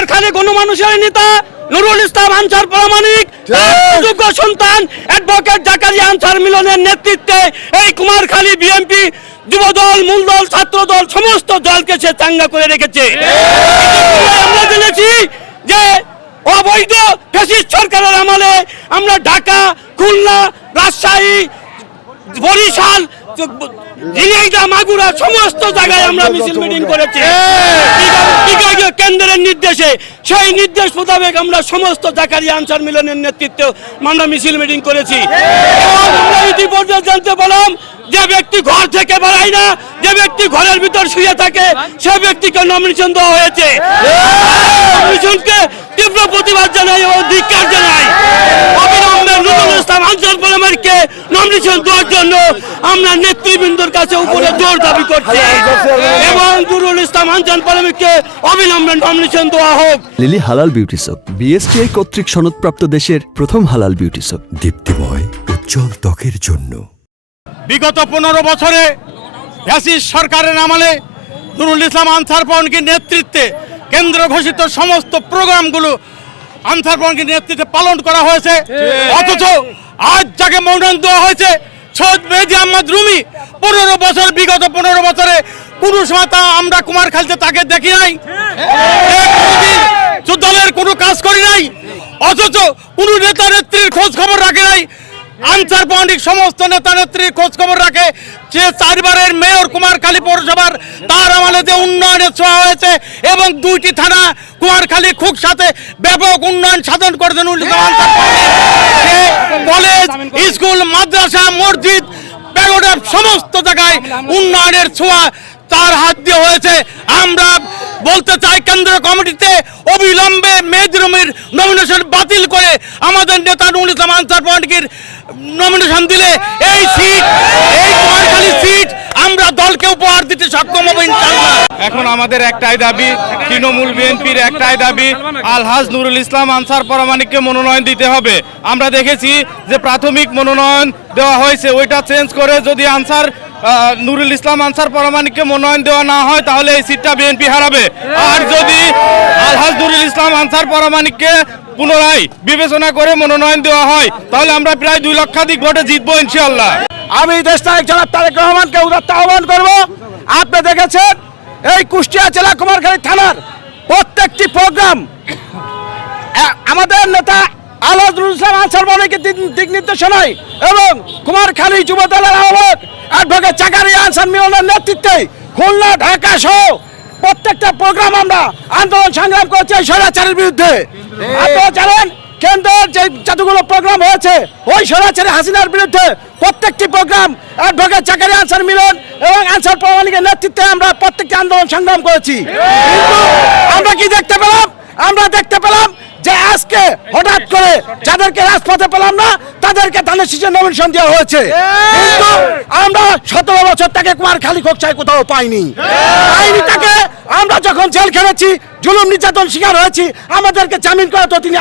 কুমারখালী গণমানুষের নেতা নুরুল ইসলাম আনসার প্রামাণিক যোগ্য সন্তান অ্যাডভোকেট জাকারিয়া আনসার মিলনের নেতৃত্বে এই কুমারখালী বিএনপি যুবদল, মূলদল, ছাত্রদল সমস্ত দলকে সে চাঙ্গা করে রেখেছে। আমরা জেনেছি যে অবৈধ ফ্যাসিস্ট সরকারের আমলে আমরা ঢাকা, খুলনা, রাজশাহী, বরিশাল, ঝিনাইদহ, মাগুরা সমস্ত জায়গায় আমরা মিছিল মিটিং করেছি বিভাগীয় কেন্দ্রের নির্দেশে। সেই নির্দেশ মোতাবেক আমরা সমস্ত জাকারিয়া আনসার মিলনের নেতৃত্বে আমরা মিছিল মিটিং করেছি। এবং আমরা ইতিপূর্বে জানতে পারলাম যে ব্যক্তি ঘর থেকে বেড়ায় না, যে ব্যক্তি ঘরের ভিতর শুয়ে থাকে, সে ব্যক্তিকে নমিনেশন দেওয়া হয়েছে। নমিনেশনকে তীব্র প্রতিবাদ জানাই এবং ধিক্কার জানাই। অবিলম্বে নুরুল ইসলাম আনসার প্রামাণিককে নমিনেশন দেওয়ার জন্য আমরা নেতৃবৃন্দর কাছে উপরে জোর দাবি করছি এবং নুরুল ইসলাম আনসার প্রামাণিককে অবিলম্বে নমিনেশন দেওয়া হোক। লিলি হালাল বিউটি সোপ, বিএসটিআই কর্তৃক সনদপ্রাপ্ত দেশের প্রথম হালাল বিউটি সোপ, দীপ্তিময় উজ্জ্বল ত্বকের জন্য। বিগত 15 বছরে ফ্যাসিস্ট সরকারের আমলে নুরুল ইসলাম আনসার প্রামাণিকের নেতৃত্বে কেন্দ্র ঘোষিত সমস্ত প্রোগ্রামগুলো আনসার প্রামাণিকের নেতৃত্বে পালন করা হয়েছে। অথচ আজ যাকে মনোনয়ন দেওয়া হয়েছে সৈয়দ মেহেদী আহমদ রুমি, 15 বছর, বিগত 15 বছরে কোনো সময় তা আমরা কুমারখালীতে তাকে দেখি নাই, দলের কোনো কাজ করি নাই, অথচ কোনো নেতা নেত্রীর খোঁজ খবর রাখে নাই। আনসার প্রামাণিক সমস্ত নেতা নেত্রীর খোঁজ খবর রাখে। যে 4 বারের মেয়র কুমারখালী পৌরসভার, তার আমলে যে উন্নয়নের ছোঁয়া হয়েছে এবং 2টি থানা কুমারখালী খুব সাথে ব্যাপক উন্নয়ন সাধন করেছেন কলেজ, স্কুল, মাদ্রাসা, মসজিদ, প্যাগোডা সমস্ত জায়গায় উন্নয়নের ছোঁয়া তার হাত দিয়ে হয়েছে। আমরা বলতে চাই কেন্দ্র কমিটিতে অবিলম্বে মেহেদী রুমির নমিনেশন বাতিল করে আমাদের নেতা নুরুল ইসলাম আনসার প্রামাণিকের নমিনেশন দিলে এই সিট, এই কুমারখালী সিট আমরা দলকে উপহার দিতে সক্ষম হব ইনশাআল্লাহ। এখন আমাদের একটাই দাবি, তৃণমূল বিএনপির একটাই দাবি, আলহাজ নুরুল ইসলাম আনসার প্রামাণিককে মনোনয়ন দিতে হবে। আমরা দেখেছি যে প্রাথমিক মনোনয়ন দেওয়া হয়েছে, ওইটা চেঞ্জ করে যদি নুরুল ইসলাম আনসার প্রামাণিককে মনোনয়ন দেওয়া না হয় তাহলে এই সিটটা বিএনপি হারাবে। আর যদি আলহাজ নুরুল ইসলাম আনসার প্রামাণিককে পুনরায় বিবেচনা করে মনোনয়ন দেওয়া হয় তাহলে আমরা প্রায় 2 লক্ষাধিক ভোটে জিতবো ইনশাআল্লাহ। আমি দেশনায়ক জনাব তারেক রহমানকে উদাত্ত আহ্বান করব। আপনি দেখেছেন এই কুষ্টিয়া জেলা কুমারখালী থানার প্রত্যেকটি প্রোগ্রাম আমাদের নেতা আলহাজ নুরুল ইসলাম আনসার প্রামাণিকের দিক নির্দেশনায় এবং কুমারখালী যুবদলের আহ্বায়ক অ্যাডভোকেট জাকারিয়া আনসার মিলনের নেতৃত্বে খুলনা, ঢাকা সহ প্রত্যেকটা প্রোগ্রাম আমরা আন্দোলন সংগ্রাম করছি এই স্বৈরাচারের বিরুদ্ধে। আপনারা জানেন কেন্দ্রের যে যতগুলো প্রোগ্রাম হয়েছে ওই স্বৈরাচারী হাসিনার বিরুদ্ধে প্রত্যেকটি প্রোগ্রাম অ্যাডভোকেট জাকারিয়া আনসার মিলন এবং আনসার প্রামাণিকের নেতৃত্বে আমরা প্রত্যেকটি আন্দোলন সংগ্রাম করেছি। কিন্তু আমরা কি দেখতে পেলাম? আমরা দেখতে পেলাম যে আজকে হঠাৎ করে যাদেরকে রাজপথে পেলাম না তাদেরকে ধানের শীষে নমিনেশন দেওয়া হয়েছে। কিন্তু আমরা 17 বছর তাকে কুমারখালী খোকসায় কোথাও পাইনি। তাকে আমরা যখন জেল খেলেছি, জুলুম নির্যাতন শিকার হয়েছি, আমাদেরকে জামিন করে তো তিনি